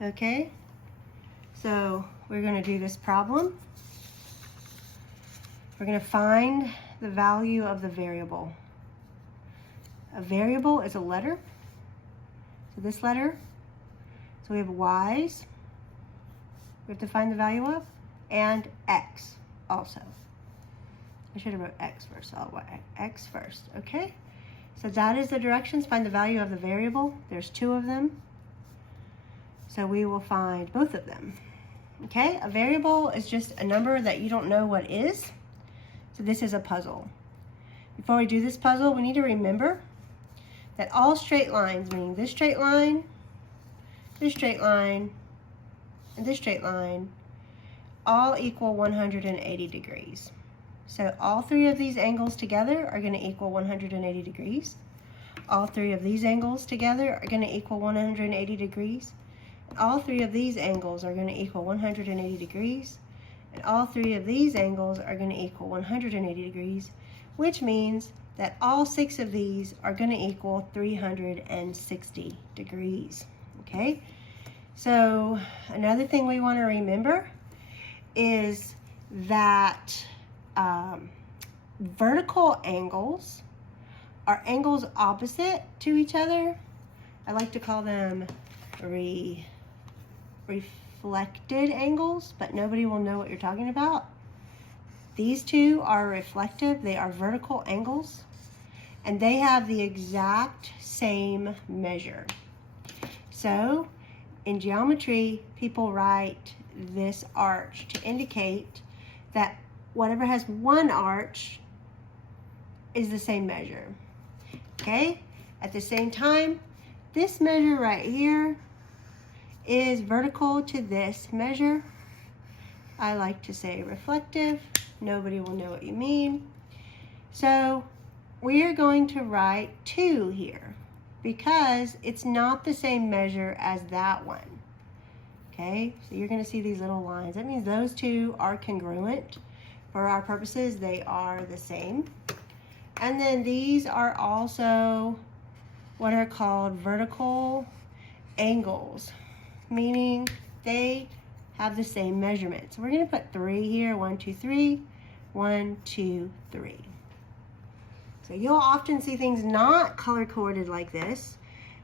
Okay, so we're going to do this problem. We're going to find the value of the variable. A variable is a letter. So this letter, so we have y's, we have to find the value of, and x also. I should have wrote x first, so I'll write x first, okay? So that is the directions, find the value of the variable. There's two of them. So we will find both of them, okay? A variable is just a number that you don't know what is. So this is a puzzle. Before we do this puzzle, we need to remember that all straight lines, meaning this straight line, and this straight line, all equal 180 degrees. So all three of these angles together are going to equal 180 degrees. All three of these angles together are going to equal 180 degrees. And all three of these angles are going to equal 180 degrees. And all three of these angles are going to equal 180 degrees, which means that all six of these are going to equal 360 degrees, okay? So another thing we want to remember is that vertical angles are angles opposite to each other. I like to call them reflected angles, but nobody will know what you're talking about. These two are reflective, they are vertical angles, and they have the exact same measure. So in geometry, people write this arch to indicate that whatever has one arch is the same measure, okay? At the same time, this measure right here is vertical to this measure. I like to say reflective. Nobody will know what you mean. So we are going to write 2 here because it's not the same measure as that one. Okay, so you're going to see these little lines. That means those two are congruent. For our purposes, they are the same. And then these are also what are called vertical angles, meaning they have the same measurement. So we're going to put 3 here, 1, 2, 3, 1, 2, 3. So you'll often see things not color-coded like this,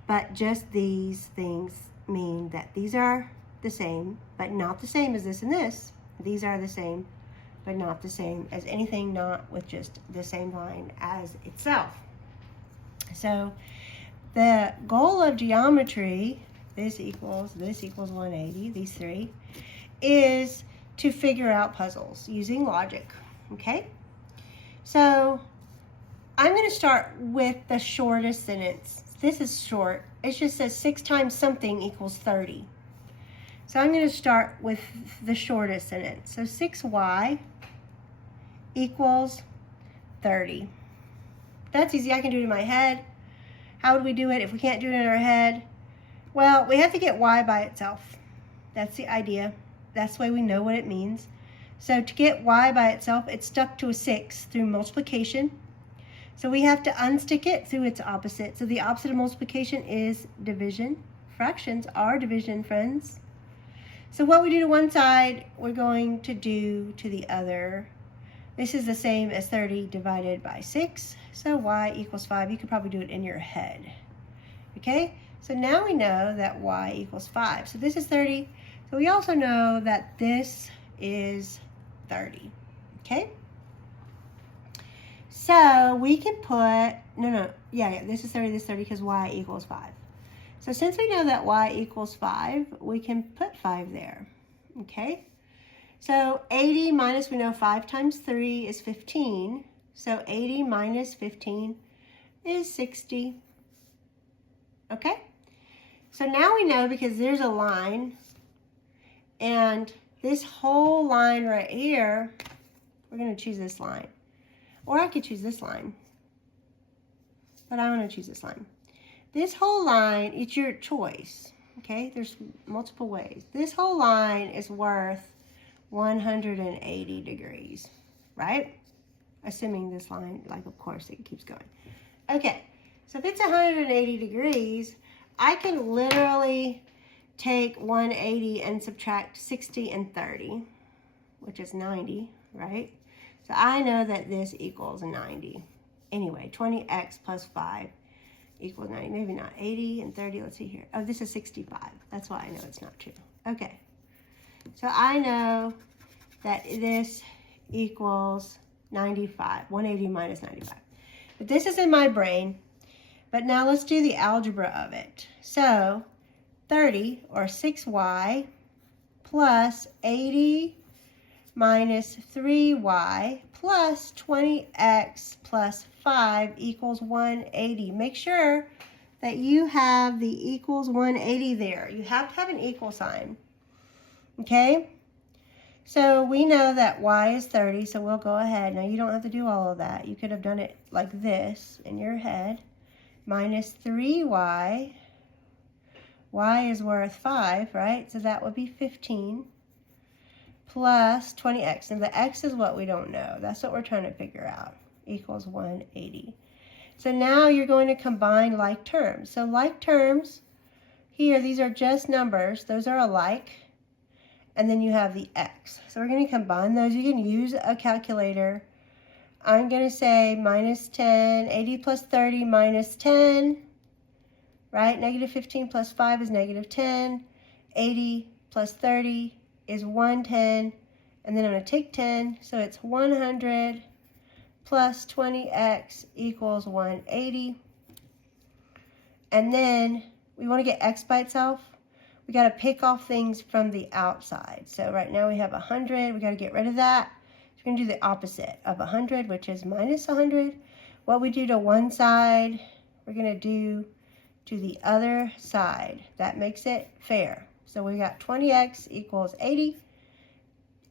but just these things mean that these are the same, but not the same as this and this. These are the same, but not the same as anything not with just the same line as itself. So the goal of geometry, this equals 180, these three, is to figure out puzzles using logic, okay? So I'm going to start with the shortest sentence. This is short. It just says 6 times something equals 30. So I'm going to start with the shortest sentence. So 6y equals 30. That's easy. I can do it in my head. How would we do it if we can't do it in our head? Well, we have to get y by itself. That's the idea. That's the way we know what it means. So to get y by itself, it's stuck to a 6 through multiplication. So we have to unstick it through its opposite. So the opposite of multiplication is division. Fractions are division, friends. So what we do to one side, we're going to do to the other. This is the same as 30 divided by 6. So y equals 5. You could probably do it in your head. Okay? So now we know that y equals 5. So this is 30. So we also know that this is 30. Okay? So we can put, this is 30, this is 30 because y equals 5. So since we know that y equals 5, we can put 5 there, okay? So 80 minus, we know 5 times 3 is 15. So 80 minus 15 is 60, okay? So now we know because there's a line, and this whole line right here, we're going to choose this line. Or I could choose this line, but I want to choose this line. This whole line, it's your choice, okay? There's multiple ways. This whole line is worth 180 degrees, right? Assuming this line, like, of course, it keeps going. Okay, so if it's 180 degrees, I can literally take 180 and subtract 60 and 30, which is 90, right? So I know that this equals 90. Anyway, 20x plus 5 equals 90. Maybe not. 80 and 30, let's see here. Oh, this is 65. That's why I know it's not true. Okay. So I know that this equals 95. 180 minus 95. But this is in my brain. But now let's do the algebra of it. So 30, or 6y, plus 80 minus 3y plus 20x plus 5 equals 180. Make sure that you have the equals 180 there. You have to have an equal sign. Okay? So we know that y is 30, so we'll go ahead. Now you don't have to do all of that. You could have done it like this in your head. Minus 3y. Y is worth 5, right? So that would be 15. Plus 20x. And the x is what we don't know. That's what we're trying to figure out. Equals 180. So now you're going to combine like terms. So like terms, here, these are just numbers. Those are alike. And then you have the x. So we're going to combine those. You can use a calculator. I'm going to say minus 10, 80 plus 30 minus 10, right? Negative 15 plus 5 is negative 10. 80 plus 30 is 110. And then I'm going to take 10, so it's 100 plus 20x equals 180. And then we want to get x by itself. We got to pick off things from the outside. So right now we have 100. We got to get rid of that. So we're going to do the opposite of 100, which is minus 100. What we do to one side, we're going to do to the other side. That makes it fair. So we got 20x equals 80.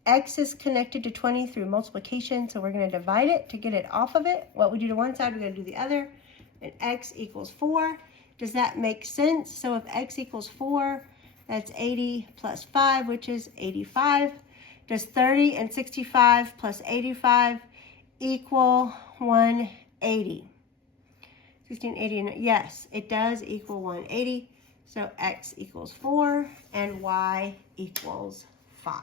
X is connected to 20 through multiplication, so we're going to divide it to get it off of it. What we do to one side, we're going to do the other. And x equals 4. Does that make sense? So if x equals 4, that's 80 plus 5, which is 85. Does 30 and 65 plus 85 equal 180? 1680, yes, it does equal 180. So x equals 4 and y equals 5.